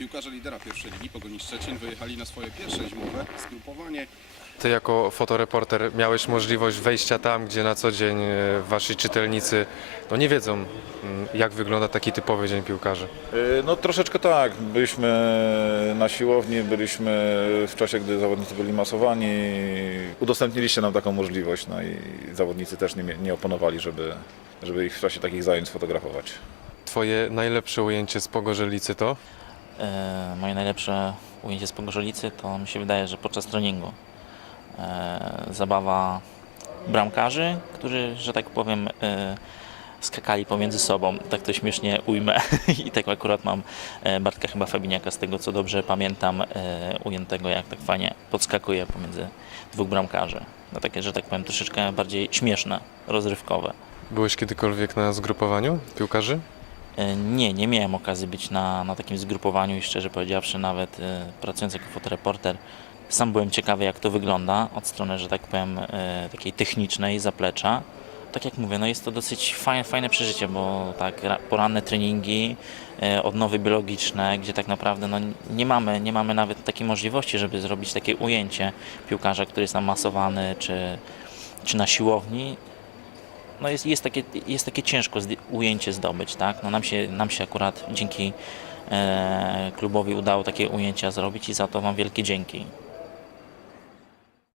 Piłkarze lidera pierwszej ligi Pogoni Szczecin wyjechali na swoje pierwsze zimowe zgrupowanie. Ty jako fotoreporter miałeś możliwość wejścia tam, gdzie na co dzień e, wasi czytelnicy no nie wiedzą, mm, jak wygląda taki typowy dzień piłkarzy. Y, No troszeczkę tak. Byliśmy na siłowni, byliśmy w czasie, gdy zawodnicy byli masowani. Udostępniliście nam taką możliwość, no i zawodnicy też nie, mie- nie oponowali, żeby, żeby ich w czasie takich zajęć sfotografować. Twoje najlepsze ujęcie z Pogorzelicy to? E, moje najlepsze ujęcie z Pogorzelicy to mi się wydaje, że podczas treningu. E, zabawa bramkarzy, którzy, że tak powiem, e, skakali pomiędzy sobą, tak to śmiesznie ujmę. I tak akurat mam Bartka chyba Fabiniaka, z tego co dobrze pamiętam, ujętego jak tak fajnie podskakuje pomiędzy dwóch bramkarzy. No takie, że tak powiem, troszeczkę bardziej śmieszne, rozrywkowe. Byłeś kiedykolwiek na zgrupowaniu piłkarzy? E, Nie, nie miałem okazji być na, na takim zgrupowaniu i szczerze powiedziawszy, nawet e, pracując jako fotoreporter, sam byłem ciekawy, jak to wygląda od strony, że tak powiem, e, takiej technicznej, zaplecza. Tak jak mówię, no jest to dosyć fajne, fajne przeżycie, bo tak ra- poranne treningi, odnowy biologiczne, gdzie tak naprawdę no, nie, mamy, nie mamy nawet takiej możliwości, żeby zrobić takie ujęcie piłkarza, który jest namasowany, czy, czy na siłowni no jest, jest, takie, jest takie ciężko ujęcie zdobyć, tak? No nam, się, nam się akurat dzięki e, klubowi udało takie ujęcia zrobić i za to Wam wielkie dzięki.